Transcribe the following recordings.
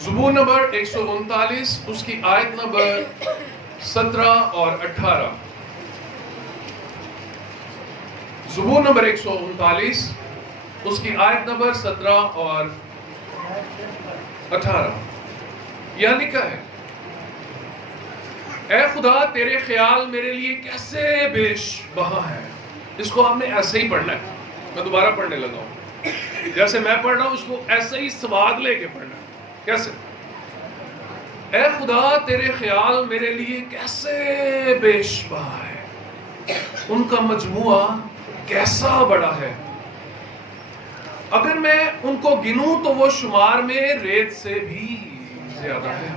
زبور نمبر 139 اس کی آیت نمبر 17 اور 18. زبور نمبر 139 اس کی آیت نمبر 17 اور 18. یہاں لکھا ہے، اے خدا تیرے خیال میرے لیے کیسے بیش بہا ہے. اس کو ہم نے ایسے ہی پڑھنا ہے. میں دوبارہ پڑھنے لگا ہوں، جیسے میں پڑھ رہا ہوں اس کو ایسے ہی سواد لے کے پڑھنا ہے. کیسے؟ اے خدا تیرے خیال میرے لیے کیسے بیش بہا ہے، ان کا مجموعہ کیسا بڑا ہے. اگر میں ان کو گنوں تو وہ شمار میں ریت سے بھی زیادہ ہے.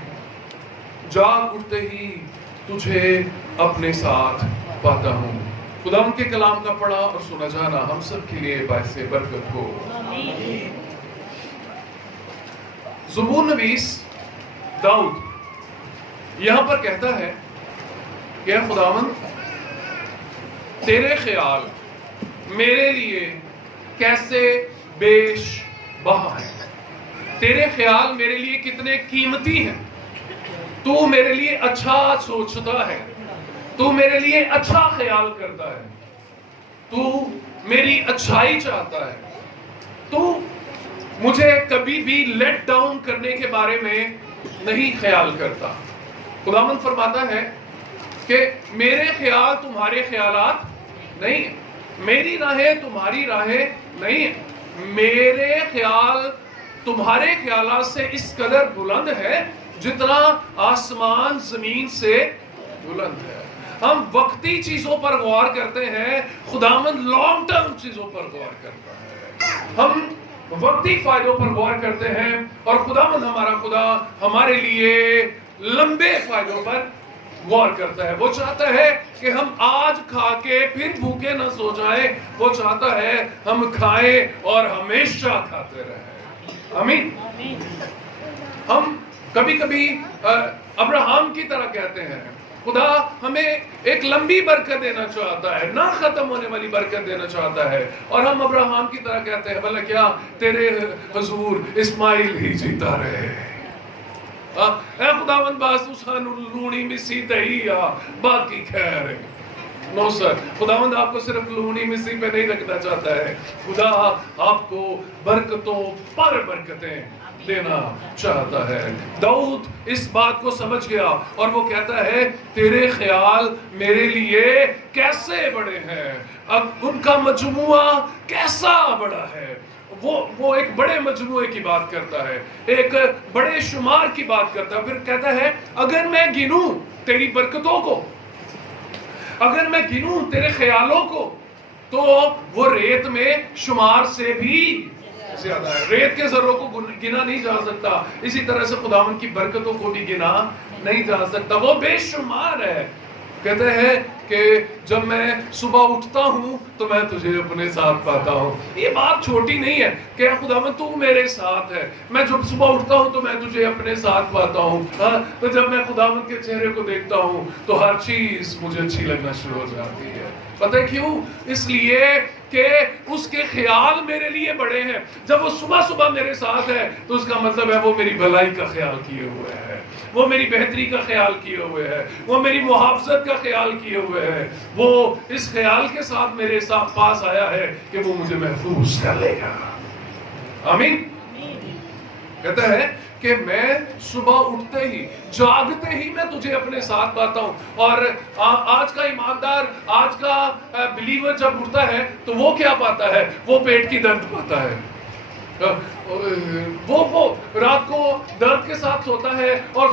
جاگ اٹھتے ہی تجھے اپنے ساتھ پاتا ہوں. خدا ان کے کلام کا پڑھا اور سنا جانا ہم سب کے لیے باعث برکت ہو. زبور نویس داؤد یہاں پر کہتا ہے کہ اے خداوند تیرے خیال میرے لیے کیسے بیش بہا ہے. تیرے خیال میرے لیے کتنے قیمتی ہیں. تو میرے لیے اچھا سوچتا ہے، تو میرے لیے اچھا خیال کرتا ہے، تو میری اچھائی چاہتا ہے. تو مجھے کبھی بھی لیٹ ڈاؤن کرنے کے بارے میں نہیں خیال کرتا. خداوند فرماتا ہے کہ میرے خیال تمہارے خیالات نہیں ہیں، میری راہیں تمہاری راہیں نہیں ہیں. میرے خیال تمہارے خیالات سے اس قدر بلند ہے جتنا آسمان زمین سے بلند ہے. ہم وقتی چیزوں پر غور کرتے ہیں، خداوند لانگ ٹرم چیزوں پر غور کرتا ہے. ہم وقتی فائدوں پر غور کرتے ہیں اور خداوند ہمارا خدا ہمارے لیے لمبے فائدوں پر غور کرتا ہے. وہ چاہتا ہے کہ ہم آج کھا کے پھر بھوکے نہ سو جائیں. وہ چاہتا ہے ہم کھائیں اور ہمیشہ کھاتے رہیں. آمین. ہم کبھی کبھی ابراہم کی طرح کہتے ہیں خدا ہمیں ایک لمبی برکت دینا چاہتا ہے، نہ ختم ہونے والی برکت دینا چاہتا ہے، اور ہم ابراہم کی طرح کہتے ہیں بھلا کیا تیرے حضور اسماعیل ہی جیتا رہے. اے خداوند باسو سانو لونی مسی دہی باقی خیر ہے. نو سر، خداوند آپ کو صرف لونی مسی پہ نہیں رکھنا چاہتا ہے. خدا آپ کو برکتوں پر برکتیں دینا چاہتا ہے. داؤد اس بات کو سمجھ گیا اور وہ کہتا ہے تیرے خیال میرے لیے کیسے بڑے ہیں، اب ان کا مجموعہ کیسا بڑا ہے. وہ ایک بڑے مجموعے کی بات کرتا ہے، ایک بڑے شمار کی بات کرتا ہے. پھر کہتا ہے اگر میں گنوں تیری برکتوں کو، اگر میں گنوں تیرے خیالوں کو، تو وہ ریت میں شمار سے بھی زیادہ ہے. ریت کے ذروں کو گنا نہیں جا سکتا، اسی طرح سے خداوند کی برکتوں کو بھی گنا نہیں جا سکتا. وہ بے شمار ہے. کہتے ہیں کہ جب میں صبح اٹھتا ہوں تو میں تجھے اپنے ساتھ پاتا ہوں. یہ بات چھوٹی نہیں ہے کہ خداوند تو میرے ساتھ ہے. میں جب صبح اٹھتا ہوں تو میں تجھے اپنے ساتھ پاتا ہوں. تو جب میں خداوند کے چہرے کو دیکھتا ہوں تو ہر چیز مجھے اچھی لگنا شروع ہو جاتی ہے. پتہ ہے کیوں؟ اس لیے کہ اس کے خیال میرے لیے بڑے ہیں. جب وہ صبح صبح میرے ساتھ ہے تو اس کا مطلب ہے وہ میری بھلائی کا خیال کیے ہوئے ہے، وہ میری بہتری کا خیال کیے ہوئے ہے، وہ میری محافظت کا خیال کیے ہوئے ہے. وہ اس خیال کے ساتھ میرے ساتھ پاس آیا ہے کہ وہ مجھے محفوظ کر لے گا. آمین. کہتا ہے کہ میں صبح اٹھتے ہی جاگتے ہی میں تجھے اپنے ساتھ پاتا ہوں. اور آج کا ایماندار، آج کا بلیور جب اٹھتا ہے تو وہ کیا پاتا ہے؟ وہ پیٹ کی درد پاتا ہے. وہ رات کو درد کے ساتھ سوتا ہے اور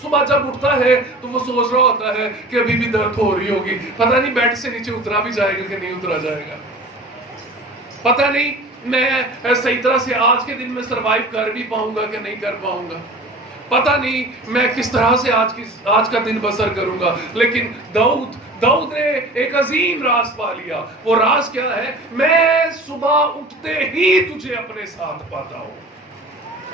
صبح جب اٹھتا ہے تو وہ سوچ رہا ہوتا ہے کہ ابھی بھی درد ہو رہی ہوگی، پتہ نہیں بیڈ سے نیچے اترا بھی جائے گا کہ نہیں اترا جائے گا، پتہ نہیں میں صحیح طرح سے آج کے دن میں سروائیو کر بھی پاؤں گا کہ نہیں کر پاؤں گا، پتہ نہیں میں کس طرح سے آج کا دن بسر کروں گا. لیکن داؤد نے ایک عظیم راز پا لیا. وہ راز کیا ہے؟ میں صبح اٹھتے ہی تجھے اپنے ساتھ پاتا ہوں.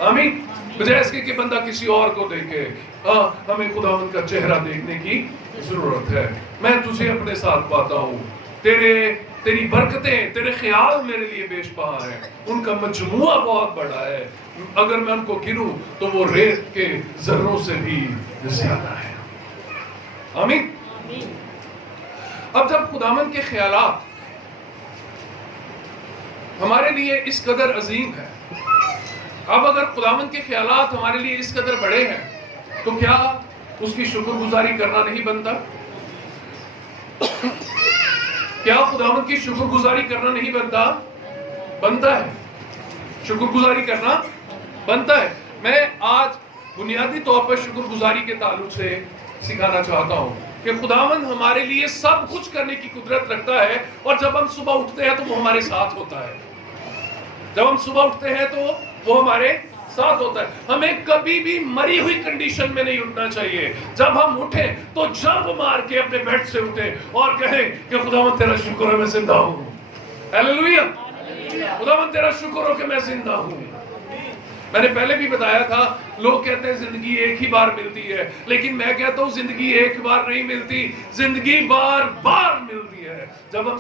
آمین. بجائے اس کے کہ بندہ کسی اور کو دیکھے، ہمیں خداوند کا چہرہ دیکھنے کی ضرورت ہے. میں تجھے اپنے ساتھ پاتا ہوں. تیرے تیری برکتیں، تیرے خیال میرے لیے بیش بہا ہیں، ان کا مجموعہ بہت بڑا ہے، اگر میں ان کو گنوں تو وہ ریت کے ذروں سے بھی زیادہ ہے۔ آمین۔ اب جب خداوند کے خیالات ہمارے لیے اس قدر عظیم ہے، اب اگر خداوند کے خیالات ہمارے لیے اس قدر بڑے ہیں تو کیا اس کی شکر گزاری کرنا نہیں بنتا؟ کیا خداوند کی شکر گزاری کرنا نہیں بنتا؟ بنتا ہے، شکر گزاری کرنا بنتا ہے۔ میں آج بنیادی طور پر شکر گزاری کے تعلق سے سکھانا چاہتا ہوں کہ خداوند ہمارے لیے سب کچھ کرنے کی قدرت رکھتا ہے، اور جب ہم صبح اٹھتے ہیں تو وہ ہمارے ساتھ ہوتا ہے۔ جب ہم صبح اٹھتے ہیں تو وہ ہمارے ساتھ ہوتا ہے۔ ہمیں کبھی بھی مری ہوئی کنڈیشن میں نہیں اٹھنا چاہیے۔ جب ہم اٹھیں تو جمپ مار کے اپنے بیڈ سے اٹھیں اور کہیں کہ خداوند تیرا شکر ہے میں زندہ ہوں۔ ہیلیلویا، خداوند تیرا شکر ہو کہ میں زندہ ہوں۔ میں نے پہلے بھی بتایا تھا، لوگ کہتے ہیں زندگی ایک ہی بار ملتی ہے، لیکن میں کہتا ہوں زندگی ایک بار نہیں ملتی، زندگی بار بار ملتی ہے۔ جب ہم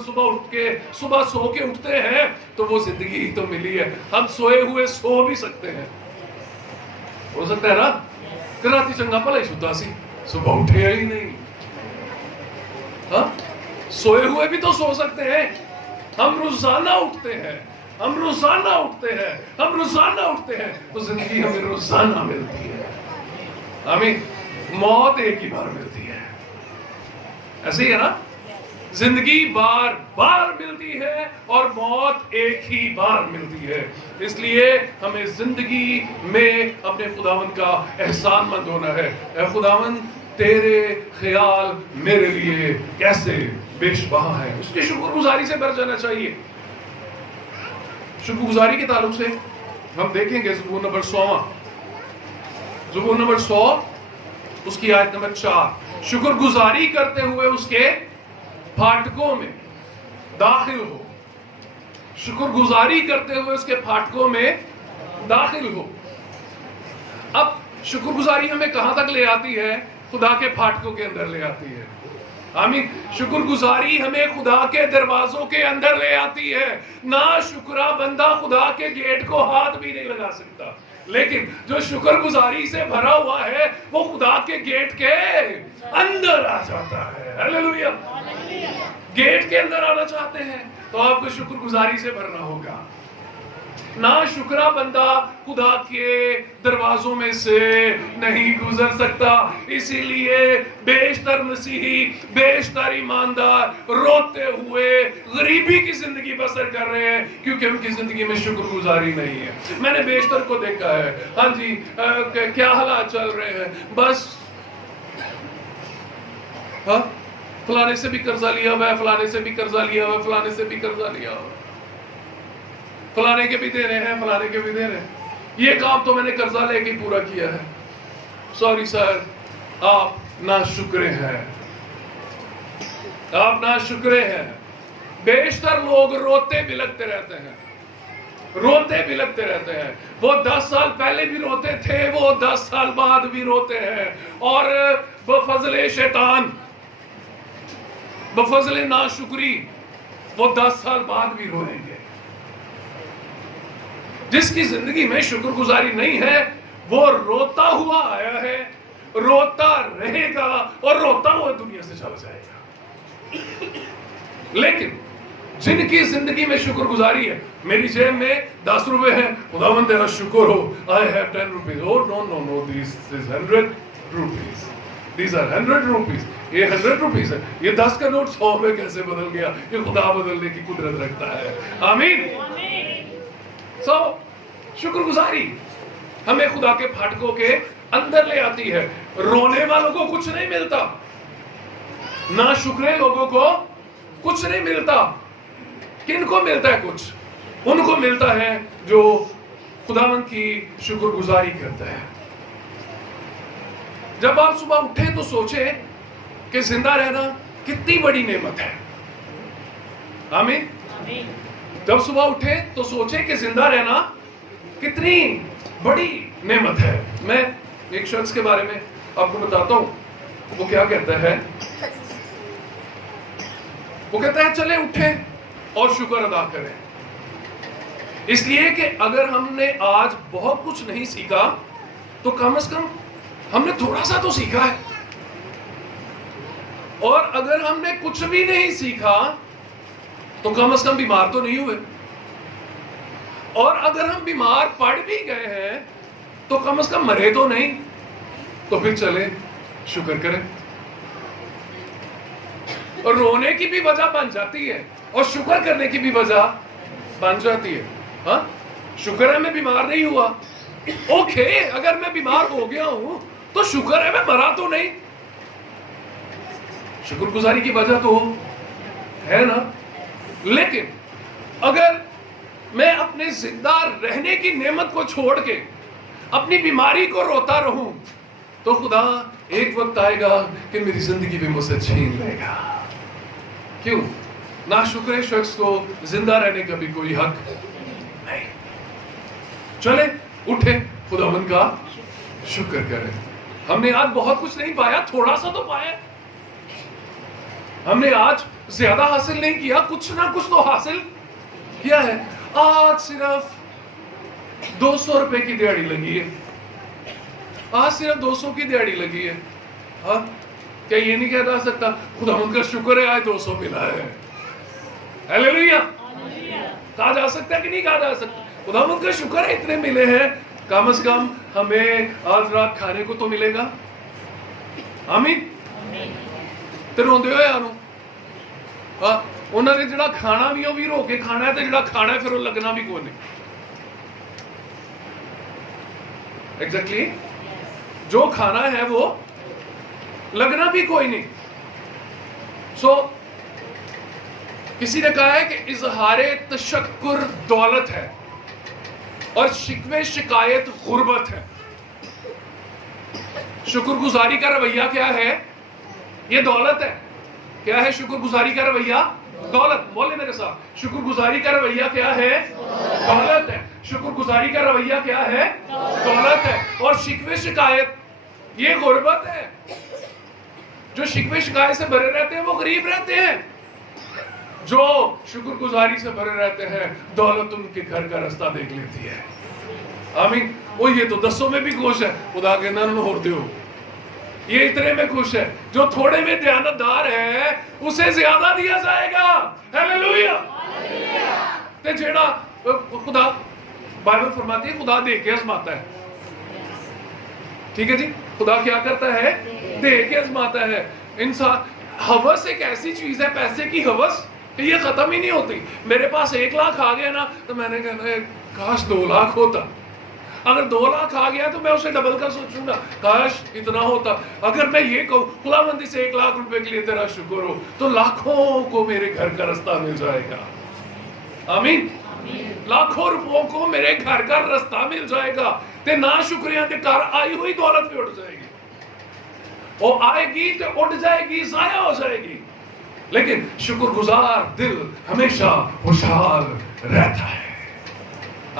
صبح سو کے اٹھتے ہیں تو وہ زندگی ہی تو ملی ہے۔ ہم سوئے ہوئے سو بھی سکتے ہیں، ہو سکتا ہے نا کہ راتی چنگا بھلا ہی ستا سی، صبح اٹھے ہی نہیں۔ ہاں، سوئے ہوئے بھی تو سو سکتے ہیں۔ ہم روزانہ اٹھتے ہیں، ہم روزانہ اٹھتے ہیں، ہم روزانہ اٹھتے ہیں، تو زندگی ہمیں روزانہ ملتی ہے۔ آمین۔ موت ایک ہی بار ملتی ہے، ایسے ہی ہے نا؟ زندگی بار بار ملتی ہے اور موت ایک ہی بار ملتی ہے۔ اس لیے ہمیں زندگی میں اپنے خداوند کا احسان مند ہونا ہے۔ اے خداوند، تیرے خیال میرے لیے کیسے بیش بہا ہے۔ اس کی شکر گزاری سے بھر جانا چاہیے۔ شکر گزاری کے تعلق سے ہم دیکھیں گے زبور نمبر 100، زبور نمبر 100 اس کی آیت نمبر 4، شکر گزاری کرتے ہوئے اس کے پھاٹکوں میں داخل ہو، شکر گزاری کرتے ہوئے اس کے پھاٹکوں میں داخل ہو۔ اب شکر گزاری ہمیں کہاں تک لے آتی ہے؟ خدا کے پھاٹکوں کے اندر لے آتی ہے۔ آمین۔ شکر گزاری ہمیں خدا کے دروازوں کے اندر لے آتی ہے۔ نا شکرا بندہ خدا کے گیٹ کو ہاتھ بھی نہیں لگا سکتا، لیکن جو شکر گزاری سے بھرا ہوا ہے وہ خدا کے گیٹ کے اندر آ جاتا ہے۔ ہیلیلویا۔ گیٹ کے اندر آنا چاہتے ہیں تو آپ کو شکر گزاری سے بھرنا ہوگا۔ نا شکرا بندہ خدا کے دروازوں میں سے نہیں گزر سکتا۔ اسی لیے بیشتر مسیحی، بیشتر ایماندار روتے ہوئے غریبی کی زندگی بسر کر رہے ہیں، کیونکہ ان کی زندگی میں شکر گزاری نہیں ہے۔ میں نے بیشتر کو دیکھا ہے، ہاں جی، کیا حالات چل رہے ہیں، بس ہاں فلانے سے بھی قرضہ لیا ہوا ہے، فلانے سے بھی قرضہ لیا ہوا ہے، فلانے سے بھی قرضہ لیا ہوا ہے، فلانے کے بھی دے رہے ہیں، فلانے کے بھی دے رہے ہیں، یہ کام تو میں نے قرضہ لے کے پورا کیا ہے۔ سوری سر، آپ ناشکرے ہیں، آپ ناشکرے ہیں۔ بیشتر لوگ روتے بلکتے رہتے ہیں، روتے بلکتے رہتے ہیں۔ وہ 10 سال پہلے بھی روتے تھے، وہ 10 سال بعد بھی روتے ہیں، اور بفضل شیطان، بفضل ناشکری وہ 10 سال بعد بھی روئیں گے۔ جس کی زندگی میں شکر گزاری نہیں ہے وہ روتا ہوا آیا ہے، روتا رہے گا اور روتا ہوا دنیا سے چلا جائے گا۔ لیکن جن کی زندگی میں شکر گزاری ہے، میری جیب میں 10 روپے ہیں، خداوند تیرا شکر ہو، I have 10 rupees. Oh no, this is 100 rupees. These are 100 rupees. یہ 100 روپیز ہے، یہ 10 کا نوٹ 100 میں کیسے بدل گیا؟ یہ خدا بدلنے کی قدرت رکھتا ہے۔ آمین۔ شکر گزاری ہمیں خدا کے پھاٹکوں کے اندر لے آتی ہے۔ رونے والوں کو کچھ نہیں ملتا، نا شکرے لوگوں کو کچھ نہیں ملتا۔ کن کو ملتا ہے کچھ؟ ان کو ملتا ہے جو خداوند کی شکر گزاری کرتا ہے۔ جب آپ صبح اٹھیں تو سوچیں کہ زندہ رہنا کتنی بڑی نعمت ہے۔ آمین۔ جب صبح اٹھیں تو سوچیں کہ زندہ رہنا کتنی بڑی نعمت ہے۔ میں ایک شخص کے بارے میں آپ کو بتاتا ہوں، وہ کیا کہتا ہے۔ وہ کہتا ہے چلے اٹھیں اور شکر ادا کریں. اس لیے کہ اگر ہم نے آج بہت کچھ نہیں سیکھا تو کم از کم ہم نے تھوڑا سا تو سیکھا ہے. اور اگر ہم نے کچھ بھی نہیں سیکھا تو کم از کم بیمار تو نہیں ہوئے. اور اگر ہم بیمار پڑ بھی گئے ہیں تو کم از کم مرے تو نہیں. تو پھر چلیں شکر کریں. اور رونے کی بھی وجہ بن جاتی ہے اور شکر کرنے کی بھی وجہ بن جاتی ہے. ہاں شکر ہے میں بیمار نہیں ہوا. اوکے اگر میں بیمار ہو گیا ہوں تو شکر ہے میں مرا تو نہیں. شکر گزاری کی وجہ تو ہے نا. لیکن اگر میں اپنے زندہ رہنے کی نعمت کو چھوڑ کے اپنی بیماری کو روتا رہوں تو خدا ایک وقت آئے گا کہ میری زندگی بھی مجھ سے چھین لے گا. کیوں؟ ناشکر شخص کو زندہ رہنے کا بھی کوئی حق نہیں. چلے اٹھے خداوند کا شکر کریں. ہم نے آج بہت کچھ نہیں پایا, تھوڑا سا تو پایا. ہم نے آج زیادہ حاصل نہیں کیا, کچھ نہ کچھ تو حاصل کیا ہے. آج صرف 200 روپے کی دیہڑی لگی ہے. آج صرف 200 کی دیہڑی لگی ہے. ہاں کیا یہ نہیں کہا جا سکتا خداوند کا شکر ہے آج 200 ملا ہے؟ ہیلیلویا. کہا جا سکتا ہے کہ نہیں کہا جا سکتا؟ خداوند کا شکر ہے اتنے ملے ہیں, کم از کم ہمیں آج رات کھانے کو تو ملے گا. آمین. تے روندے ہوئے آنو ہاں انہوں نے جڑا کھانا بھی وہ بھی رو کے کھانا ہے, تے جڑا کھانا ہے پھر وہ لگنا بھی کوئی نہیں. ایگزیکٹلی جو کھانا ہے وہ لگنا بھی کوئی نہیں. سو کسی نے کہا ہے کہ اظہار تشکر دولت ہے اور شکوے شکایت غربت ہے. شکر گزاری کا رویہ کیا ہے؟ یہ دولت ہے. کیا ہے شکر گزاری کا رویہ؟ دولت. بولے میرے ساتھ, شکر گزاری کا رویہ کیا ہے؟ دولت ہے. شکر گزاری کا رویہ کیا ہے؟ دولت ہے. اور شکوے شکایت یہ غربت ہے. جو شکوے شکایت سے بھرے رہتے ہیں وہ غریب رہتے ہیں. جو شکر گزاری سے بھرے رہتے ہیں دولت ان کے گھر کا رستہ دیکھ لیتی ہے. آمین. وہ یہ تو 10 میں بھی خوش ہے, خدا کے نام ہو دیو. یہ اتنے میں خوش ہے. جو تھوڑے میں دیانتدار ہے اسے زیادہ دیا جائے گا. ہیلیلویا. تے جیڑا خدا بائبل فرماتی ہے خدا دے کے آزماتا ہے. ٹھیک ہے جی, خدا کیا کرتا ہے؟ دے کے آزماتا ہے. انسان ہوس ایک ایسی چیز ہے, پیسے کی ہوس, کہ یہ ختم ہی نہیں ہوتی. میرے پاس 1 لاکھ آ گیا نا تو میں نے کہنا ہے کاش 2 لاکھ ہوتا. اگر 2 لاکھ آ گیا تو میں اسے ڈبل کا سوچوں گا, کاش اتنا ہوتا. اگر میں یہ کہوں خداوندی سے 1 لاکھ روپے کے لیے تیرا شکر ہو, تو لاکھوں کو میرے گھر کا رستہ مل جائے گا. آمین. لاکھوں روپوں کو میرے گھر کا رستہ مل جائے گا. تے نا شکریہ کے کار آئی ہوئی دولت بھی اٹھ جائے گی. وہ آئے گی تو اٹھ جائے گی, ضائع ہو جائے گی. لیکن شکر گزار دل ہمیشہ خوشحال رہتا ہے.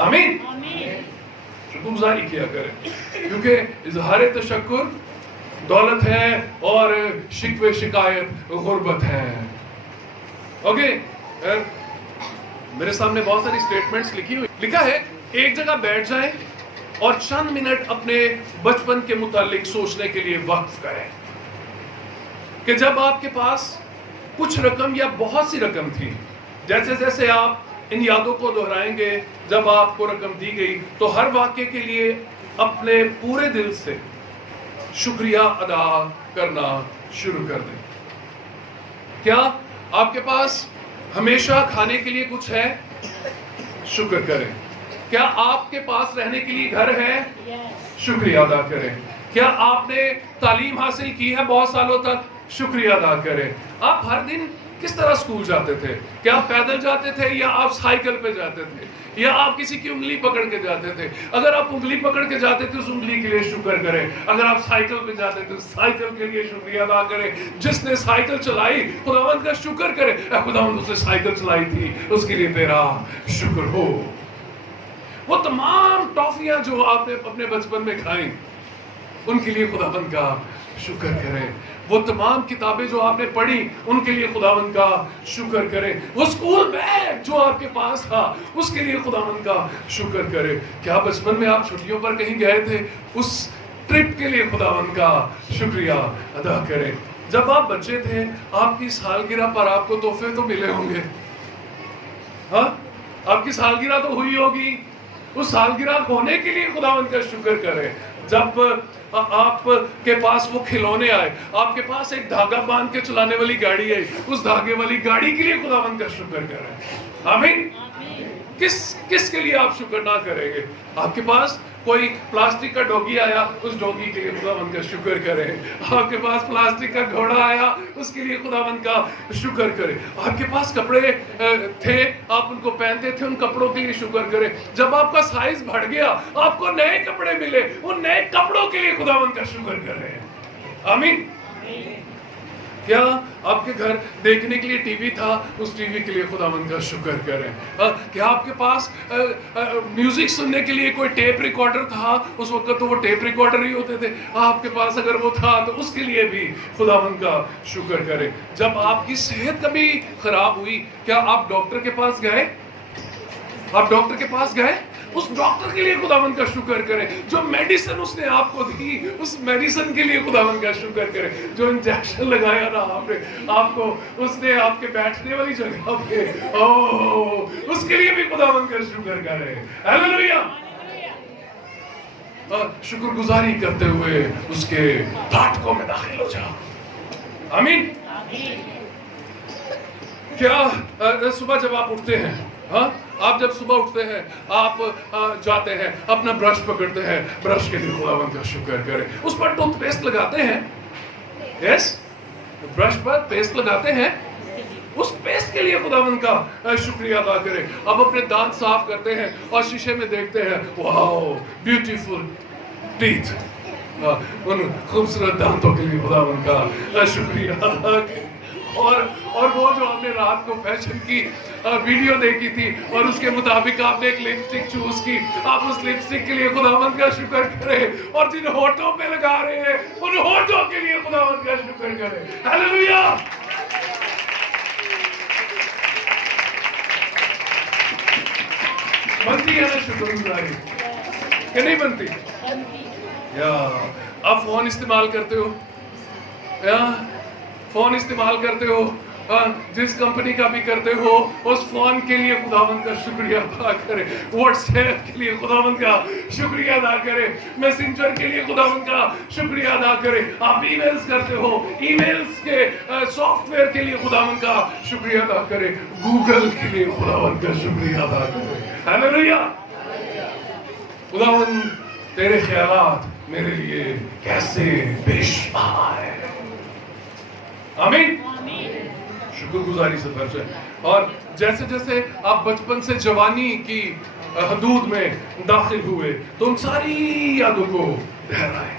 آمین. شکر گزاری کیا کریں, کیونکہ اظہار تشکر دولت ہے اور شکوے شکایت غربت ہے. اوکے, میرے سامنے بہت ساری سٹیٹمنٹس لکھی ہوئی. لکھا ہے ایک جگہ بیٹھ جائیں اور چند منٹ اپنے بچپن کے متعلق سوچنے کے لیے وقف کریں کہ جب آپ کے پاس کچھ رقم یا بہت سی رقم تھی. جیسے جیسے آپ ان یادوں کو دہرائیں گے, جب آپ کو رقم دی گئی تو ہر واقعے کے لیے اپنے پورے دل سے شکریہ ادا کرنا شروع کر دیں. کیا آپ کے پاس ہمیشہ کھانے کے لیے کچھ ہے؟ شکر کریں. کیا آپ کے پاس رہنے کے لیے گھر ہے؟ شکریہ ادا کریں. کیا آپ نے تعلیم حاصل کی ہے بہت سالوں تک؟ شکریہ ادا کریں. آپ ہر دن کس طرح اسکول جاتے تھے؟ کیا آپ پیدل جاتے تھے یا آپ سائیکل پہ جاتے تھے یا آپ کسی کی انگلی پکڑ کے جاتے تھے؟ اگر آپ انگلی پکڑ کے جاتے تھے اس انگلی کے لیے شکر کریں. اگر آپ سائیکل پہ جاتے تھے سائیکل کے لیے شکریہ ادا کریں. جس نے سائیکل چلائی خداوند کا شکر کرے, اے خداوند اس نے سائیکل چلائی تھی اس کے لیے تیرا شکر ہو. وہ تمام ٹافیاں جو آپ نے اپنے بچپن میں کھائیں ان کے لیے خداوند کا شکر کریں. وہ تمام کتابیں جو آپ نے پڑھی ان کے لیے خداوند کا شکر کریں. وہ اسکول بیگ جو آپ کے پاس تھا اس کے لیے خداوند کا شکر کریں. کیا بچپن میں آپ چھٹیوں پر کہیں گئے تھے؟ اس ٹرپ کے لیے خداوند کا شکریہ ادا کریں. جب آپ بچے تھے آپ کی سالگرہ پر آپ کو تحفے تو ملے ہوں گے. ہاں آپ کی سالگرہ تو ہوئی ہوگی. اس سالگرہ ہونے کے لیے خداوند کا شکر کریں. جب آپ کے پاس وہ کھلونے آئے, آپ کے پاس ایک دھاگا باندھ کے چلانے والی گاڑی آئی, اس دھاگے والی گاڑی کے لیے خداوند کا شکر کریں. آمین. کس کے لیے آپ شکر نہ کریں گے؟ آپ کے پاس کوئی پلاسٹک کا ڈوگی آیا, اس ڈوگی کے لیے خداوند کا شکر کریں. آپ کے پاس پلاسٹک کا گھوڑا آیا, اس کے لیے خداوند کا شکر کریں. آپ کے پاس کپڑے تھے, آپ ان کو پہنتے تھے, ان کپڑوں کے لیے شکر کریں. جب آپ کا سائز بڑھ گیا, آپ کو نئے کپڑے ملے, ان نئے کپڑوں کے لیے خداوند کا شکر کریں. آمین. کیا آپ کے گھر دیکھنے کے لیے ٹی وی تھا, اس ٹی وی کے لیے خداوند کا شکر کریں. کیا آپ کے پاس میوزک سننے کے لیے کوئی ٹیپ ریکارڈر تھا؟ اس وقت تو وہ ٹیپ ریکارڈر ہی ہوتے تھے. آپ کے پاس اگر وہ تھا تو اس کے لیے بھی خداوند کا شکر کریں. جب آپ کی صحت کبھی خراب ہوئی, کیا آپ ڈاکٹر کے پاس گئے؟ آپ ڈاکٹر کے پاس گئے؟ اس ڈاکٹر کے لیے خداوند کا شکر کریں. جو میڈیسن اس نے آپ کو دی, اس میڈیسن کے لیے خداوند کا شکر کریں. جو انجیکشن لگایا نا آپ کو, اس نے آپ کے بیٹھنے والی جگہ پہ, اس کے لیے بھی خداوند کا شکر کریں. ہیلیلویا. شکر گزاری کرتے ہوئے اس کے پھاٹکوں میں داخل ہو جاؤ. آمین. کیا صبح جب آپ اٹھتے ہیں, ہاں آپ جب صبح اٹھتے ہیں, آپ جاتے ہیں, اپنا برش پکڑتے ہیں, برش کے لیے خداوند کا شکر کریں. اس پر ٹوتھ پیسٹ لگاتے ہیں, یس, برش پر پیسٹ لگاتے ہیں, اس پیسٹ کے لیے خداوند کا شکریہ ادا کریں. اب اپنے دانت صاف کرتے ہیں اور شیشے میں دیکھتے ہیں, واو بیوٹیفل ٹیتھ, ان خوبصورت دانتوں کے لیے خداوند کا شکریہ ادا کریں. اور وہ جو آپ نے رات کو فیشن کی ویڈیو دیکھی تھی اور اس کے مطابق آپ نے ایک لپسٹک چوز کی, آپ اس لپسٹک کے لیے خداوند کا شکر کریں. اور جن ہونٹوں پہ لگا رہے ہیں ان ہونٹوں کے لیے خداوند کا شکر کریں. ہیلیلویا. بنتی ہے نا شکر گزاری کہ نہیں بنتی؟ یا آپ فون استعمال کرتے ہو, یا فون استعمال کرتے ہو, جس کمپنی کا بھی کرتے ہو, اس فون کے لیے خداوند کا شکریہ ادا کریں. واٹس ایپ کے لیے خداوند کا شکریہ ادا کریں. میسنجر کے لیے خداوند کا شکریہ ادا کریں. آپ ای میلز کرتے ہو, ای میلز کے سافٹ ویئر کے لیے خداوند کا شکریہ ادا کریں. گوگل کے لیے خداوند کا شکریہ ادا کریں. ہیلیلویا. خداوند تیرے خیالات میرے لیے کیسے بے شمار ہیں. آمین. شکر گزاری سے بھر جائے. اور جیسے جیسے آپ بچپن سے جوانی کی حدود میں داخل ہوئے تو ان ساری یادوں کو دہرائیں,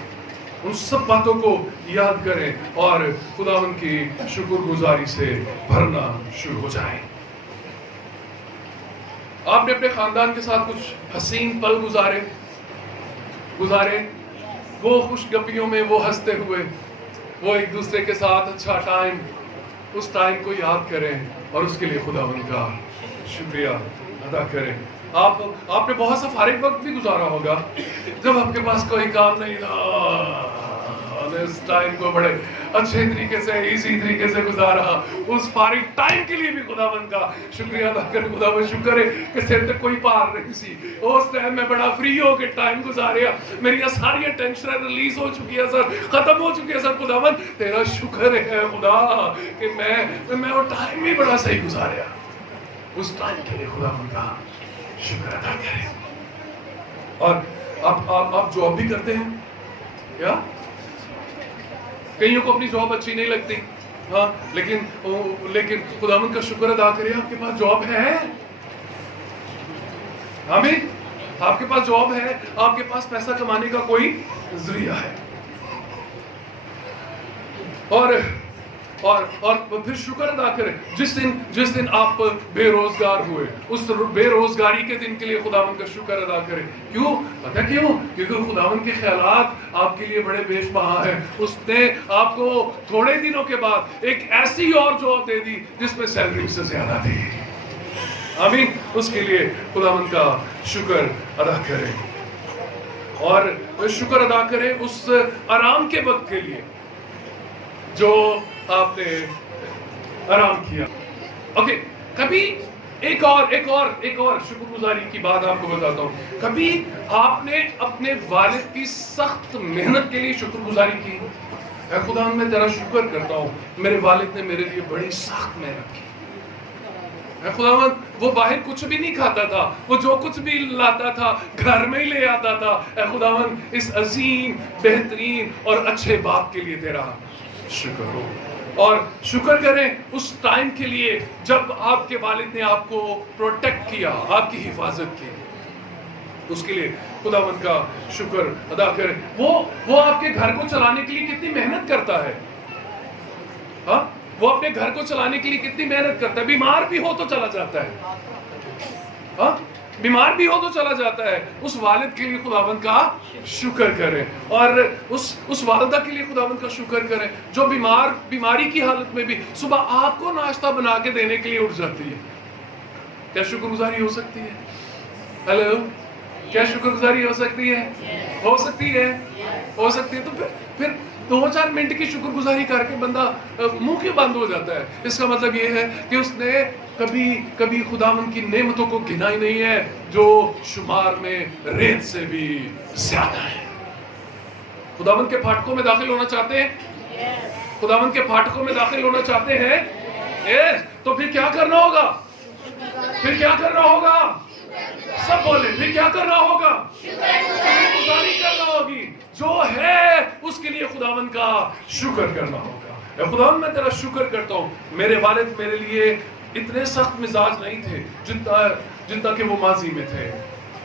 ان سب باتوں کو یاد کریں اور خداوند کی شکر گزاری سے بھرنا شروع ہو جائیں. آپ نے اپنے خاندان کے ساتھ کچھ حسین پل گزارے, وہ خوش گپیوں میں, وہ ہنستے ہوئے, وہ ایک دوسرے کے ساتھ اچھا ٹائم, اس ٹائم کو یاد کریں اور اس کے لیے خداوند کا شکریہ ادا کریں. آپ نے بہت سا فارغ وقت بھی گزارا ہوگا جب آپ کے پاس کوئی کام نہیں تھا, اس ٹائم کو بڑے اچھے طریقے سے, ایزی طریقے سے گزارا. اس فارغ ٹائم کے لیے بھی خداوند کا شکریہ ادا کریں. خداوند شکر ہے کہ سر تک کوئی پار نہیں سی, اس ٹائم میں بڑا فری ہو کے ٹائم گزاریا, میری ساری ٹینشن ریلیز ہو چکی ہے سر, ختم ہو چکی ہے سر. خداوند تیرا شکر ہے خدا کہ میں وہ ٹائم بھی بڑا صحیح گزاریا. اس ٹائم کے لیے خداوند کا شکر ادا کریں. اور آپ جاب بھی کرتے ہیں, یا کئیوں کو اپنی جاب اچھی نہیں لگتی, ہاں, لیکن خداوند کا شکر ادا کریں آپ کے پاس جاب ہے. آمین. آپ کے پاس جاب ہے, آپ کے پاس پیسہ کمانے کا کوئی ذریعہ ہے. اور اور پھر شکر ادا کریں. جس دن آپ بے روزگار ہوئے, اس بے روزگاری کے دن کے لیے خداوند کا شکر ادا کریں. کیوں؟ پتہ کیوں؟ کیونکہ خداوند کے خیالات آپ کے لیے بڑے بیش بہا ہیں. اس نے آپ کو تھوڑے دنوں کے بعد ایک ایسی اور جاب دے دی جس میں سیلری سے زیادہ تھی. آمین. اس کے لیے خداوند کا شکر ادا کریں, اور شکر ادا کریں اس آرام کے وقت کے لیے جو آپ نے آرام کیا. اوکے, کبھی ایک اور شکر گزاری کی بات آپ کو بتاتا ہوں. کبھی آپ نے اپنے والد کی سخت محنت کے لیے شکر گزاری کی؟ اے خدا میں تیرا شکر کرتا ہوں, میرے والد نے میرے لیے بڑی سخت محنت کی. اے خداوند وہ باہر کچھ بھی نہیں کھاتا تھا, وہ جو کچھ بھی لاتا تھا گھر میں ہی لے آتا تھا. اے خداوند اس عظیم بہترین اور اچھے باپ کے لیے تیرا شکر ہو. اور شکر کریں اس ٹائم کے لیے جب آپ کے والد نے آپ کو پروٹیکٹ کیا, آپ کی حفاظت کی. اس کے لیے خداوند کا شکر ادا کریں. وہ آپ کے گھر کو چلانے کے لیے کتنی محنت کرتا ہے. ہاں, وہ اپنے گھر کو چلانے کے لیے کتنی محنت کرتا ہے. بیمار بھی ہو تو چلا جاتا ہے. ہاں, بیمار بھی ہو تو چلا جاتا ہے. اس والد کے لیے خداوند کا شکر کریں, اور اس والدہ کے لیے خداوند کا شکر کریں جو بیماری کی حالت میں بھی صبح آپ کو ناشتہ بنا کے دینے کے لیے اٹھ جاتی ہے. کیا شکر گزاری ہو سکتی ہے؟ ہیلو, کیا شکر گزاری ہو سکتی ہے؟ ہو سکتی ہے, ہو سکتی ہے. تو پھر 2-4 منٹ کی شکر گزاری کر کے بندہ منہ کیوں بند ہو جاتا ہے؟ اس کا مطلب یہ ہے کہ اس نے کبھی خداوند کی نعمتوں کو گنا ہی نہیں ہے جو شمار میں ریت سے بھی زیادہ ہے. خداوند کے پھاٹکوں میں داخل ہونا چاہتے ہیں؟ خداوند کے پھاٹکوں میں داخل ہونا چاہتے ہیں؟ تو پھر کیا کرنا ہوگا؟ پھر کیا کرنا ہوگا؟ سب بولے, پھر کیا کرنا ہوگا؟ شکر گزاری کرنا ہوگی. جو ہے اس کے لیے خداوند کا شکر کرنا ہوگا. اے خداوند میں تیرا شکر کرتا ہوں, میرے والد میرے لیے اتنے سخت مزاج نہیں تھے جتنا کہ وہ ماضی میں تھے.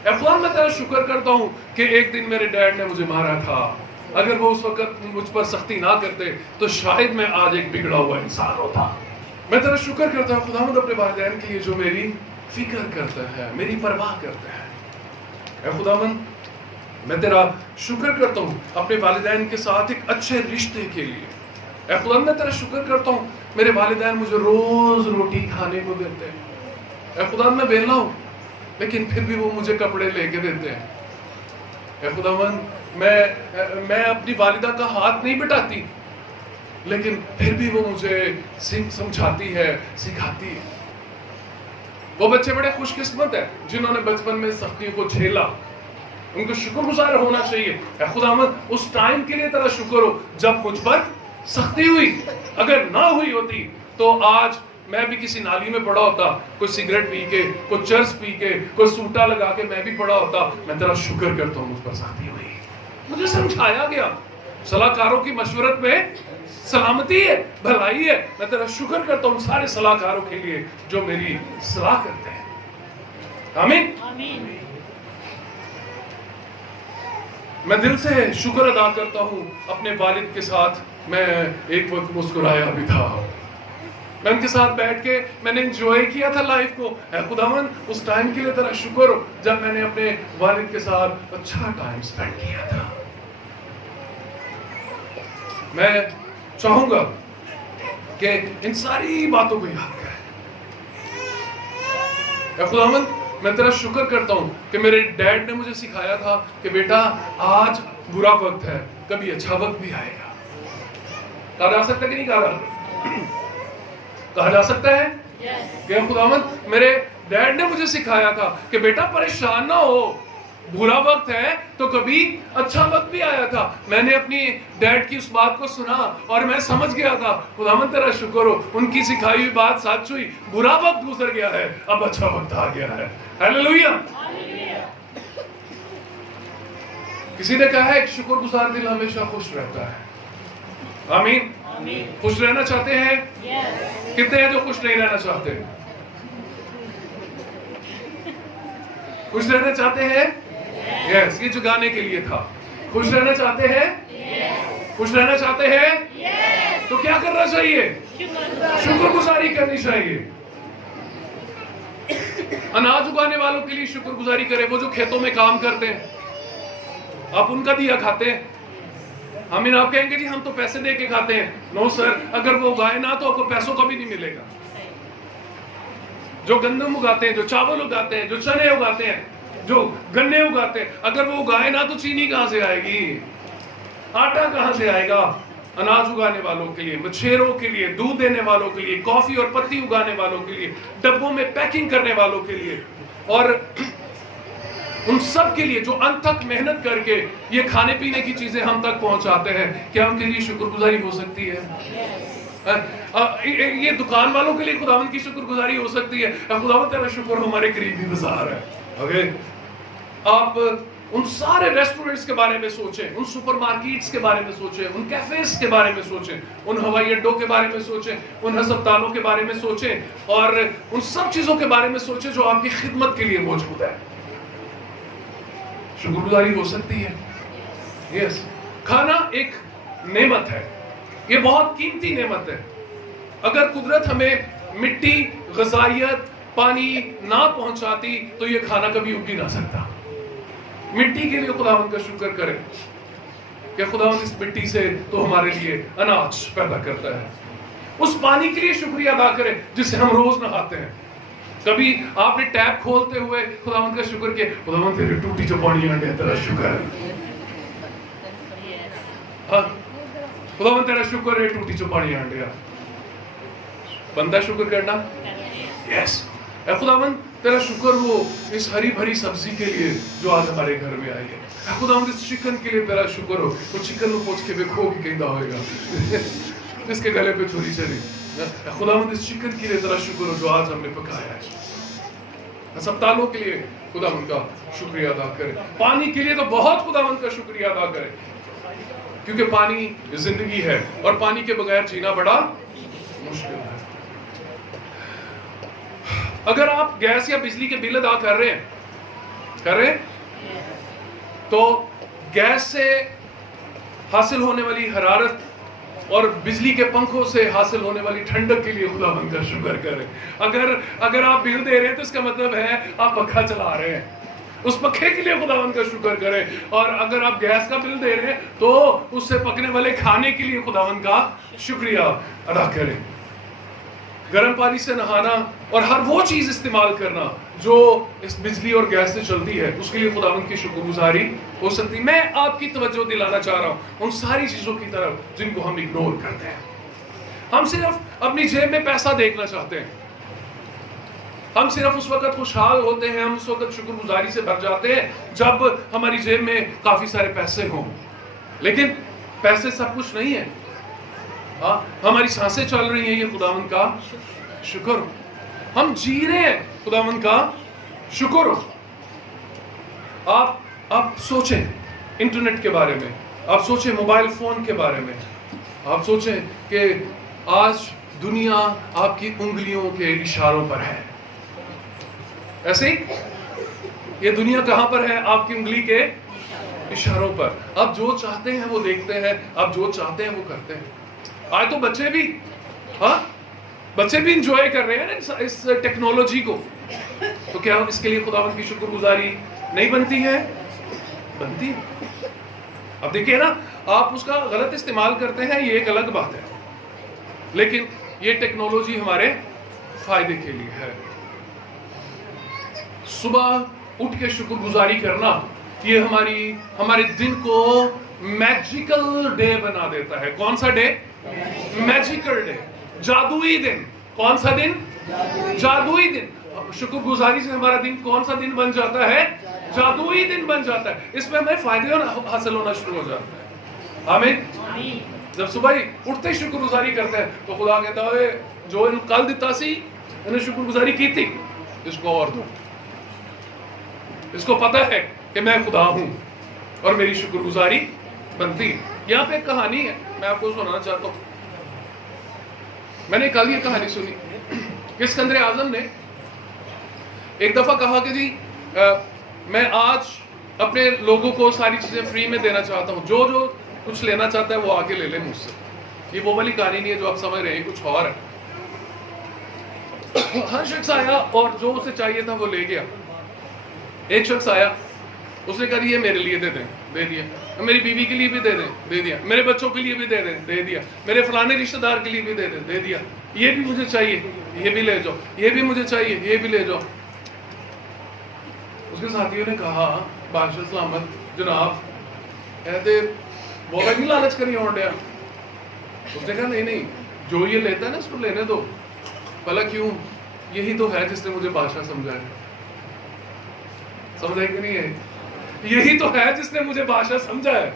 اے خداوند میں تیرا شکر کرتا ہوں کہ ایک دن میرے ڈیڈ نے مجھے مارا تھا. اگر وہ اس وقت مجھ پر سختی نہ کرتے تو شاید میں آج ایک بگڑا ہوا انسان ہوتا. میں تیرا شکر کرتا ہوں خداوند اپنے والدین کے لیے جو میری فکر کرتا ہے, میری پرواہ کرتا ہے. اے خداوند میں تیرا شکر کرتا ہوں اپنے والدین کے ساتھ ایک اچھے رشتے کے لیے. اے خداوند میں تیرا شکر کرتا ہوں میرے والدین مجھے روز روٹی کھانے کو دیتے ہیں. اے خداوند میں بیلا ہوں لیکن پھر بھی وہ مجھے کپڑے لے کے دیتے ہیں. اے خداوند میں اپنی والدہ کا ہاتھ نہیں بٹاتی لیکن پھر بھی وہ مجھے سمجھاتی ہے, سکھاتی ہے. وہ بچے بڑے خوش قسمت ہیں جنہوں نے بچپن میں سختیوں کو جھیلا. ان کو شکر گزار ہونا چاہیے. اے خداوند اس ٹائم کے لیے تیرا شکر ہو جب مجھ پر سختی ہوئی. اگر نہ ہوئی ہوتی تو آج میں بھی کسی نالی میں پڑا ہوتا, کوئی سگریٹ پی کے, کوئی چرس پی کے, کوئی سوٹا لگا کے میں بھی پڑا ہوتا. میں تیرا شکر کرتا ہوں مجھ پر سختی ہوئی, مجھے سمجھایا گیا. صلاح کاروں کی مشورت میں سلامتی ہے, بھلائی ہے. میں تیرا شکر کرتا ہوں سارے صلاح کاروں کے لیے جو میری صلاح کرتے ہیں. آمین. میں دل سے شکر ادا کرتا ہوں اپنے والد کے ساتھ میں ایک وقت مسکرایا بھی تھا. میں ان کے ساتھ بیٹھ کے میں نے انجوائے کیا تھا لائف کو. اے خداوند اس ٹائم کے لیے تیرا شکر ہو جب میں نے اپنے والد کے ساتھ اچھا ٹائم سپینڈ کیا تھا. میں چاہوں گا کہ ان ساری باتوں کو یاد کریں. اے خداوند میں تیرا شکر کرتا ہوں کہ میرے ڈیڈ نے مجھے سکھایا تھا کہ بیٹا آج برا وقت ہے, کبھی اچھا وقت بھی آئے گا. کہا جا سکتا ہے کہ نہیں کہا جا سکتا ہے کہ خداوند میرے ڈیڈ نے مجھے سکھایا تھا کہ بیٹا پریشان نہ ہو, برا وقت ہے تو کبھی اچھا وقت بھی آیا تھا. میں نے اپنی ڈیڈ کی اس بات کو سنا اور میں سمجھ گیا تھا خداوند تیرا شکر ہو ان کی سکھائی ہوئی بات سچ ہوئی. برا وقت گزر گیا ہے, اب اچھا وقت آ گیا ہے. ہیلیلویا. کسی نے کہا ہے ایک شکر گزار دل ہمیشہ خوش رہتا ہے. آمین. خوش رہنا چاہتے ہیں؟ کتنے ہیں جو خوش نہیں رہنا چاہتے؟ خوش رہنا چاہتے ہیں؟ یس, یہ جو گانے کے لیے تھا. خوش رہنا چاہتے ہیں؟ خوش رہنا چاہتے ہیں؟ تو کیا کرنا چاہیے؟ شکر گزاری کرنی چاہیے. اناج اگانے والوں کے لیے شکر گزاری کریں. وہ جو کھیتوں میں کام کرتے ہیں, آپ ان کا دیا کھاتے ہیں. ہم آپ کہیں گے جی ہم تو پیسے دے کے کھاتے ہیں. نو سر, اگر وہ اگائے نہ تو آپ کو پیسوں کا بھی نہیں ملے گا. جو گندم اگاتے ہیں, جو چاول اگاتے ہیں, جو چنے اگاتے ہیں, جو گنے اگاتے ہیں, اگر وہ اگائے نہ تو چینی کہاں سے آئے گی, آٹا کہاں سے آئے گا؟ اناج اگانے والوں کے لیے, مچھیروں کے لیے, دودھ دینے والوں کے لیے, کافی اور پتی اگانے والوں کے لیے, ڈبوں میں پیکنگ کرنے والوں کے لیے, اور ان سب کے لیے جو انتھک محنت کر کے یہ کھانے پینے کی چیزیں ہم تک پہنچاتے ہیں, کیا ان کے لیے شکر گزاری ہو سکتی ہے؟ یہ دکان والوں کے لیے خداوند کی شکر گزاری ہو سکتی ہے. خداوند تیرا شکر ہمارے قریبی بازار ہے. اوکے, آپ ان سارے ریسٹورنٹس کے بارے میں سوچیں, ان سپر مارکیٹس کے بارے میں سوچیں, ان کیفیز کے بارے میں سوچیں, ان ہوائی اڈوں کے بارے میں سوچیں, ان ہسپتالوں کے بارے میں سوچیں, اور ان سب چیزوں کے بارے میں سوچیں جو آپ کی خدمت کے لیے موجود ہے. شکر گزاری ہو سکتی ہے. یس, کھانا ایک نعمت ہے, یہ بہت قیمتی نعمت ہے. اگر قدرت ہمیں مٹی, غذائیت, پانی نہ پہنچاتی تو یہ کھانا کبھی اگ ہی نہ سکتا. مٹی کے لیے خداوند کا شکر کریں کہ خداوند اس مٹی سے تو ہمارے لیے اناج پیدا کرتا ہے. اس پانی کے لیے شکریہ ادا کریں جس سے ہم روز نہاتے ہیں. کبھی آپ نے ٹیپ کھولتے ہوئے خداوند کا شکر کیا, خداوند تیرے ٹوٹی جو پانی آنڈے تیرا شکر, ہاں خداوند تیرا شکر ہے ٹوٹی جو پانی آنڈے. بندہ شکر کرنا, یس, اے خداوند تیرا شکر ہو اس ہری بھری سبزی کے لیے جو آج ہمارے گھر میں آئی ہے. اے خداوند اس چکن کے لیے تیرا شکر ہو, وہ چکن میں پوچھ کے کھو کے کہیں ہوئے گا اس کے گلے پہ چھری چلی. اے خداوند اس چکن کے لیے تیرا شکر ہو جو آج ہم نے پکایا ہے. ہسپتالوں کے لیے خداوند کا شکریہ ادا کریں. پانی کے لیے تو بہت خداوند کا شکریہ ادا کریں, کیونکہ پانی زندگی ہے اور پانی کے بغیر جینا بڑا مشکل ہے. اگر آپ گیس یا بجلی کے بل ادا کر رہے ہیں تو گیس سے حاصل ہونے والی حرارت اور بجلی کے پنکھوں سے حاصل ہونے والی ٹھنڈک کے لیے خداوند کا شکر کریں. اگر آپ بل دے رہے ہیں تو اس کا مطلب ہے آپ پنکھا چلا رہے ہیں, اس پنکھے کے لیے خداوند کا شکر کریں. اور اگر آپ گیس کا بل دے رہے ہیں تو اس سے پکنے والے کھانے کے لیے خداوند کا شکریہ ادا کریں. گرم پانی سے نہانا اور ہر وہ چیز استعمال کرنا جو اس بجلی اور گیس سے چلتی ہے, اس کے لیے خداوند کی شکر گزاری ہو سکتی. میں آپ کی توجہ دلانا چاہ رہا ہوں ان ساری چیزوں کی طرف جن کو ہم اگنور کرتے ہیں. ہم صرف اپنی جیب میں پیسہ دیکھنا چاہتے ہیں, ہم صرف اس وقت خوشحال ہوتے ہیں, ہم اس وقت شکر گزاری سے بھر جاتے ہیں جب ہماری جیب میں کافی سارے پیسے ہوں. لیکن پیسے سب کچھ نہیں ہے. ہماری سانسیں چل رہی ہیں, یہ خداوند کا شکر ہو. ہم جی رہے ہیں, خداوند کا شکر ہو. آپ سوچیں انٹرنیٹ کے بارے میں, آپ سوچیں موبائل فون کے بارے میں, آپ سوچیں کہ آج دنیا آپ کی انگلیوں کے اشاروں پر ہے. ایسے ہی یہ دنیا کہاں پر ہے؟ آپ کی انگلی کے اشاروں پر. آپ جو چاہتے ہیں وہ دیکھتے ہیں, آپ جو چاہتے ہیں وہ کرتے ہیں. آج تو بچے بھی انجوائے کر رہے ہیں اس ٹیکنالوجی کو, تو کیا اس کے لیے خداوند کی شکر گزاری نہیں بنتی ہے؟ بنتی ہے. اب دیکھیے نا, آپ اس کا غلط استعمال کرتے ہیں یہ ایک الگ بات ہے, لیکن یہ ٹیکنالوجی ہمارے فائدے کے لیے ہے. صبح اٹھ کے شکر گزاری کرنا یہ ہمارے دن کو میجیکل ڈے بنا دیتا ہے. کون سا ڈے؟ میجیکل ڈے, جادوئی دن. کون سا دن؟ جادوئی دن. شکر گزاری سے ہمارا دن کون سا دن بن جاتا ہے؟ جادوئی دن بن جاتا ہے. اس میں ہمیں فائدے حاصل ہونا شروع ہو جاتا ہے. آمین. جب صبح ہی اٹھتے شکر گزاری کرتے ہیں تو خدا کہتا ہے جو کل دیتا سی انہیں شکر گزاری کی تھی, اس کو اور دو. اس کو پتہ ہے کہ میں خدا ہوں اور میری شکر گزاری بنتی ہے. یہاں پہ ایک کہانی ہے, میں آپ کو سنانا چاہتا ہوں. میں نے کل یہ کہانی سنی کہ اسکندر اعظم نے ایک دفعہ کہا کہ جی میں آج اپنے لوگوں کو ساری چیزیں فری میں دینا چاہتا ہوں, جو کچھ لینا چاہتا ہے وہ آ کے لے لے مجھ سے. یہ وہ والی کہانی نہیں ہے جو آپ سمجھ رہے ہیں، کچھ اور ہے. ہر شخص آیا اور جو اسے چاہیے تھا وہ لے گیا. ایک شخص آیا، اس نے کہا یہ میرے لیے دے دیں، دے دیا. میری بیوی کے لیے بھی دے دیں، دے دیا. میرے بچوں کے لیے بھی دے دیں، دے دیا. میرے فلانے رشتہ دار کے لیے بھی دے دیں، دے دیا. یہ بھی مجھے چاہیے، یہ بھی لے جاؤ. یہ بھی مجھے چاہیے، یہ بھی لے جاؤ. اس کے ساتھیوں نے کہا بادشاہ سلامت جناب ایسے وہ نہیں لالچ کری ہو ڈیا. اس نے کہا نہیں، جو یہ لیتا ہے نا اس کو لینے دو. بھلا کیوں؟ یہی تو ہے جس نے مجھے بادشاہ سمجھا ہے. سمجھا کہ نہیں ہے؟ یہی تو ہے جس نے مجھے بادشاہ سمجھا ہے.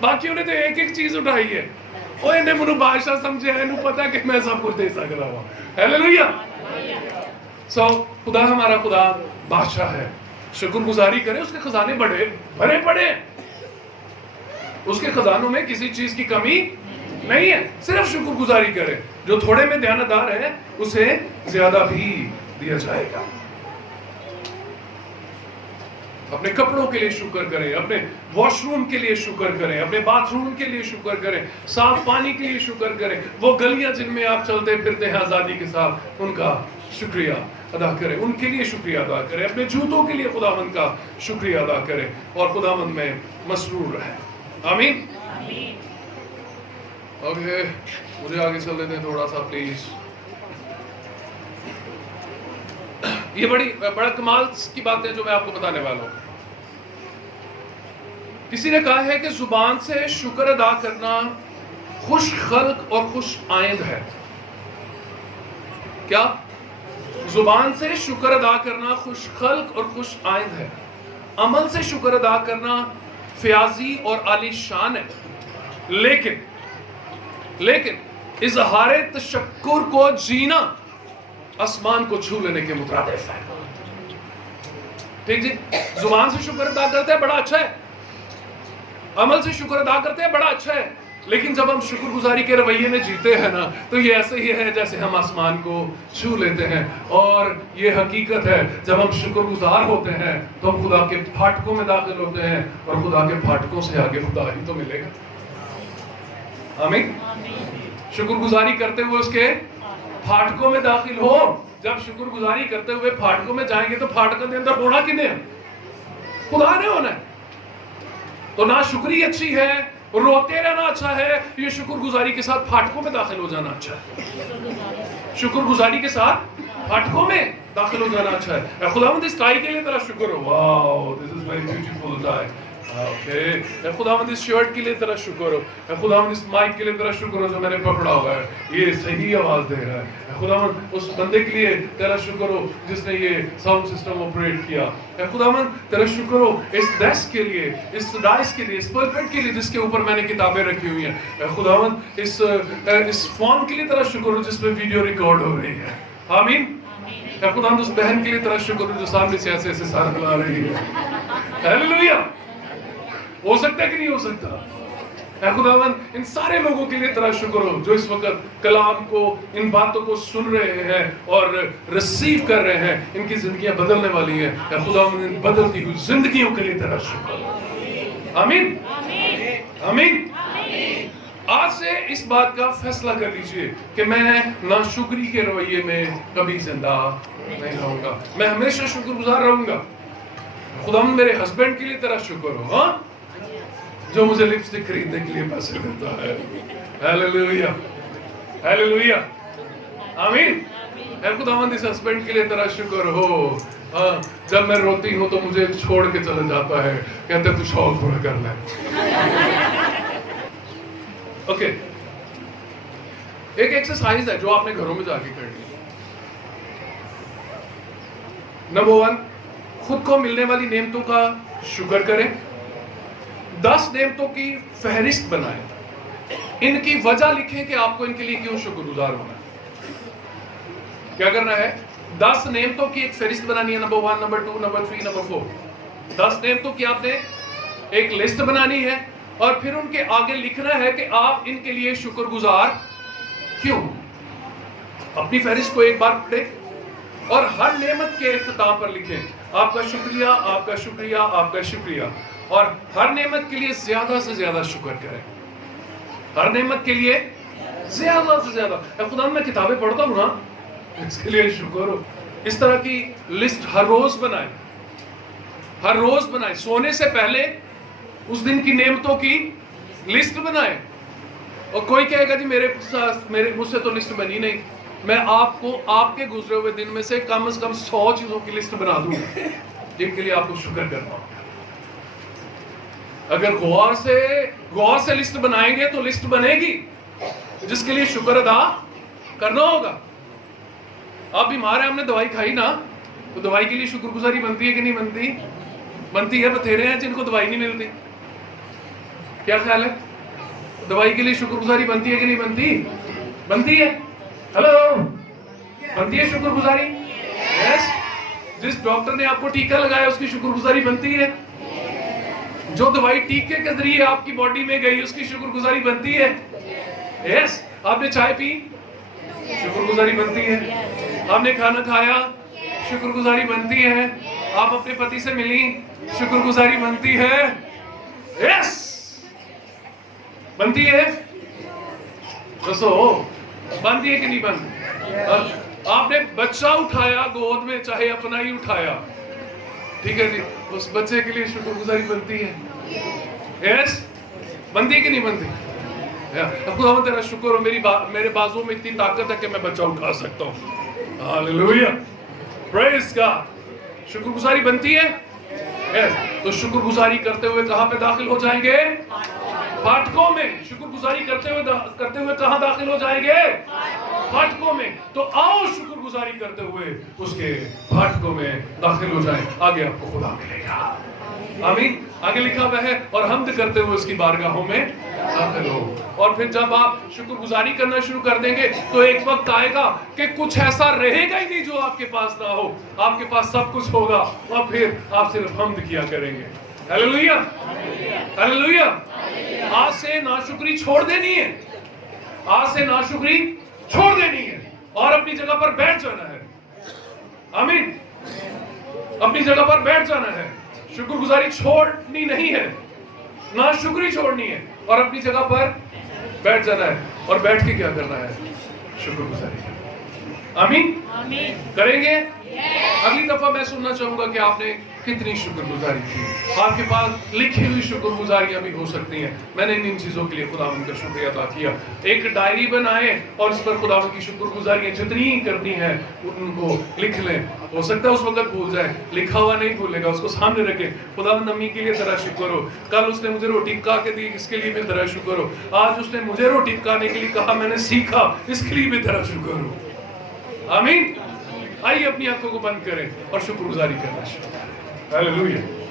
باقیوں نے تو ایک ایک چیز اٹھائی ہے. وہ انہیں منو بادشاہ سمجھے ہے، انہوں پتا کہ میں سب کچھ دے سک رہا ہوں. ہیلیلویا. سو خدا ہمارا خدا بادشاہ ہے. شکر گزاری کرے، اس کے خزانے بڑے بڑے. اس کے خزانوں میں کسی چیز کی کمی نہیں ہے. صرف شکر گزاری کرے. جو تھوڑے میں دیانتدار ہے اسے زیادہ بھی دیا جائے گا. اپنے کپڑوں کے لیے شکر کریں، اپنے واش روم کے لیے شکر کریں، اپنے باتھ روم کے لیے شکر کریں، صاف پانی کے لیے شکر کریں. وہ گلیاں جن میں آپ چلتے پھرتے ہیں آزادی کے ساتھ، ان کا شکریہ ادا کریں، ان کے لیے شکریہ ادا کریں. اپنے جوتوں کے لیے خداوند کا شکریہ ادا کریں اور خداوند میں مسرور رہیں. آمین. اوکے، مجھے آگے چل لیتے ہیں تھوڑا سا پلیز. یہ بڑا کمال کی بات ہے جو میں آپ کو بتانے والا ہوں. کسی نے کہا ہے کہ زبان سے شکر ادا کرنا خوش خلق اور خوش آئند ہے. کیا؟ زبان سے شکر ادا کرنا خوش خلق اور خوش آئند ہے. عمل سے شکر ادا کرنا فیاضی اور عالی شان ہے. لیکن اظہار تشکر کو جینا آسمان کو چھو لینے کے مترادف ہے. ٹھیک جی؟ زبان سے شکر ادا کرتے ہیں، بڑا اچھا ہے. عمل سے شکر ادا کرتے ہیں، بڑا اچھا ہے. لیکن جب ہم شکر گزاری کے رویے میں جیتے ہیں نا، تو یہ ایسے ہی ہے جیسے ہم آسمان کو چھو لیتے ہیں. اور یہ حقیقت ہے، جب ہم شکر گزار ہوتے ہیں تو ہم خدا کے پھاٹکوں میں داخل ہوتے ہیں، اور خدا کے پھاٹکوں سے آگے خدا ہی تو ملے گا. آمین. شکر گزاری کرتے ہوئے اس کے پھاٹکوں میں داخل ہو. جب شکر گزاری کرتے ہوئے پھاٹکوں میں جائیں گے تو پھاٹکوں کے اندر ہونا کنے ہے؟ خدا نے ہونا ہے. تو نہ شکری اچھی ہے، روتے رہنا اچھا ہے، یہ شکر گزاری کے ساتھ پھاٹکوں میں داخل ہو جانا اچھا ہے. شکر گزاری کے ساتھ پھاٹکوں میں داخل ہو جانا اچھا ہے. اے خداوند اس ٹائی کے لیے تیرا شکر ہو. Wow, this is very beautiful tie. اے خداوند اس شرٹ کے لیے تیرا شکر ہو. اے خداوند اس مائک کے لیے تیرا شکر ہو جو میں نے پکڑا ہوا ہے، یہ صحیح آواز دے رہا ہے. اے خداوند اس بندے کے لیے تیرا شکر ہو جس نے یہ ساؤنڈ سسٹم آپریٹ کیا. اے خداوند تیرا شکر ہو اس ڈیسک کے لیے، اس ڈائس کے لیے، اس پلپٹ کے لیے جس کے اوپر میں نے کتابیں رکھی ہوئی ہیں. اے خداوند اس فون کے لیے تیرا شکر ہو جس پہ ویڈیو ریکارڈ ہو رہی ہے. آمین. اے خداوند اس بہن کے لیے تیرا شکر ہو جو سامنے سے ایسے سار کھلا رہی ہے. ہیلیلویا. ہو سکتا ہے کہ نہیں ہو سکتا؟ اے خداوند ان سارے لوگوں کے لیے تیرا شکر ہو جو اس وقت کلام کو، ان باتوں کو سن رہے ہیں اور ریسیو کر رہے ہیں. ان کی زندگیاں بدلنے والی ہیں. اے خداوند ان بدلتی ہوئی زندگیوں کے لیے تیرا شکر ہو. آمین. آمین. آج سے اس بات کا فیصلہ کر لیجئے کہ میں ناشکری کے رویے میں کبھی زندہ نہیں رہوں گا. میں ہمیشہ شکر گزار رہوں گا. خداوند میرے ہسبینڈ کے لیے تیرا شکر ہو، ہاں، جو مجھے لپسٹک خریدنے کے لیے پیسے دیتا ہے. ہیلیلویا. ہیلیلویا. آمین. اے خداوند اس ہسبینڈ کے لیے تیرا شکر ہو. ہاں، جب میں روتی ہوں تو مجھے چھوڑ کے چلا جاتا ہے، کہتے تو شوق پورا کر لے. اوکے، ایک ایکسرسائز ہے جو آپ نے گھروں میں جا کے کرنی ہے. نمبر 1، خود کو ملنے والی نعمتوں کا شکر کریں. 10 نعمتوں کی فہرست بنائیں. ان کی وجہ لکھیں کہ آپ کو ان کے لیے کیوں شکر گزار ہونا ہے. کیا کرنا ہے؟ 10 نعمتوں کی ایک فہرست بنانی ہے. Number 1، number 2، number 3، number 4. 10 نعمتوں کی آپ نے ایک لسٹ بنانی ہے اور پھر ان کے آگے لکھنا ہے کہ آپ ان کے لیے شکر گزار کیوں. اپنی فہرست کو ایک بار پڑھیں اور ہر نعمت کے اختتام پر لکھیں آپ کا شکریہ، آپ کا شکریہ، آپ کا شکریہ. اور ہر نعمت کے لیے زیادہ سے زیادہ شکر کریں. ہر نعمت کے لیے زیادہ سے زیادہ. خدا میں کتابیں پڑھتا ہوں نا, اس کے لیے شکر ہو. اس طرح کی لسٹ ہر روز بنائیں, ہر روز بنائیں. سونے سے پہلے اس دن کی نعمتوں کی لسٹ بنائیں. اور کوئی کہے گا جی مجھ سے تو لسٹ بنی نہیں. میں آپ کو آپ کے گزرے ہوئے دن میں سے کم از کم 100 چیزوں کی لسٹ بنا دوں گا جن کے لیے آپ کو شکر کرنا ہوگا. اگر غور سے لسٹ بنائیں گے تو لسٹ بنے گی جس کے لیے شکر ادا کرنا ہوگا. آپ بیمار ہیں, ہم نے دوائی کھائی نا, تو دوائی کے لیے شکر گزاری بنتی ہے کہ نہیں بنتی؟ بنتی ہے. بتھیرے ہیں جن کو دوائی نہیں ملتی. کیا خیال ہے؟ دوائی کے لیے شکر گزاری بنتی ہے کہ نہیں بنتی؟ بنتی ہے. ہلو, بنتی ہے شکر گزاری؟ یس. جس ڈاکٹر نے آپ کو ٹیکہ لگایا اس کی شکر گزاری بنتی ہے. جو دوائی ٹیکے کے ذریعے آپ کی باڈی میں گئی اس کی شکر گزاری بنتی ہے. یس. آپ نے چائے پی, شکر گزاری بنتی ہے. آپ نے کھانا کھایا, شکر گزاری بنتی ہے. آپ اپنے پتی سے ملی, شکر گزاری بنتی ہے. یس, بنتی ہے. دسو بنتی ہے کہ نہیں بنتی؟ آپ نے بچہ اٹھایا گود میں, چاہے اپنا ہی اٹھایا, ٹھیک ہے جی, اس بچے کے لیے شکر گزاری بنتی ہے. یس, بنتی ہے کہ نہیں بنتی؟ خدا تیرا شکر ہو, میرے بازو میں اتنی طاقت ہے کہ میں بچہ اٹھا سکتا ہوں. ہاللویا, پریز گاڈ. شکر گزاری بنتی ہے. تو شکر گزاری کرتے ہوئے کہاں پہ داخل ہو جائیں گے؟ پھاٹکوں میں. شکر گزاری کرتے ہوئے کہاں داخل ہو جائیں گے؟ پھاٹکوں میں. تو آؤ شکر گزاری کرتے ہوئے اس کے پھاٹکوں میں داخل ہو جائیں. آگے آپ کو خدا ملے گا. آمین. آگے لکھا ہوا ہے, اور حمد کرتے ہوئے اس کی بارگاہوں میں داخل ہو. اور پھر جب آپ شکر گزاری کرنا شروع کر دیں گے تو ایک وقت آئے گا کہ کچھ ایسا رہے گا ہی نہیں جو آپ کے پاس نہ ہو. آپ کے پاس سب کچھ ہوگا, اور پھر آپ صرف حمد کیا کریں گے. Hallelujah, hallelujah. آج سے ناشکری چھوڑ دینی ہے. آج سے ناشکری چھوڑ دینی ہے اور اپنی جگہ پر بیٹھ جانا ہے. آمین. اپنی جگہ پر بیٹھ جانا ہے. شکر گزاری چھوڑنی نہیں ہے, ناشکری چھوڑنی ہے اور اپنی جگہ پر بیٹھ جانا ہے. اور بیٹھ کے کیا کرنا ہے؟ شکر گزاری کرنا. آمین. کریں گے. اگلی دفعہ میں سننا چاہوں گا کہ آپ نے کتنی شکر گزاری کی. آپ کے پاس لکھی ہوئی شکر گزاریاں بھی ہو سکتی ہیں. میں نے ان چیزوں کے لیے خداوند کا شکریہ ادا کیا. ایک ڈائری بنائیں اور اس پر خداوند کی شکر گزاریاں جتنی کرنی ہیں ان کو لکھ لیں. ہو سکتا ہے اس وقت بھول جائے, لکھا ہوا نہیں بھولے گا, اس کو سامنے رکھیں. خداوند امی کے لیے تیرا شکر ہو, کل اس نے مجھے روٹی پکا کے دی, اس کے لیے بھی تیرا شکر ہو. آج اس نے مجھے روٹی پکانے کے لیے کہا, میں نے سیکھا, اس کے لیے بھی تیرا شکر ہو. آمین. آئیے اپنی آنکھوں کو بند کریں اور شکر گزاری کرنا شروع کریں. ہاللویا.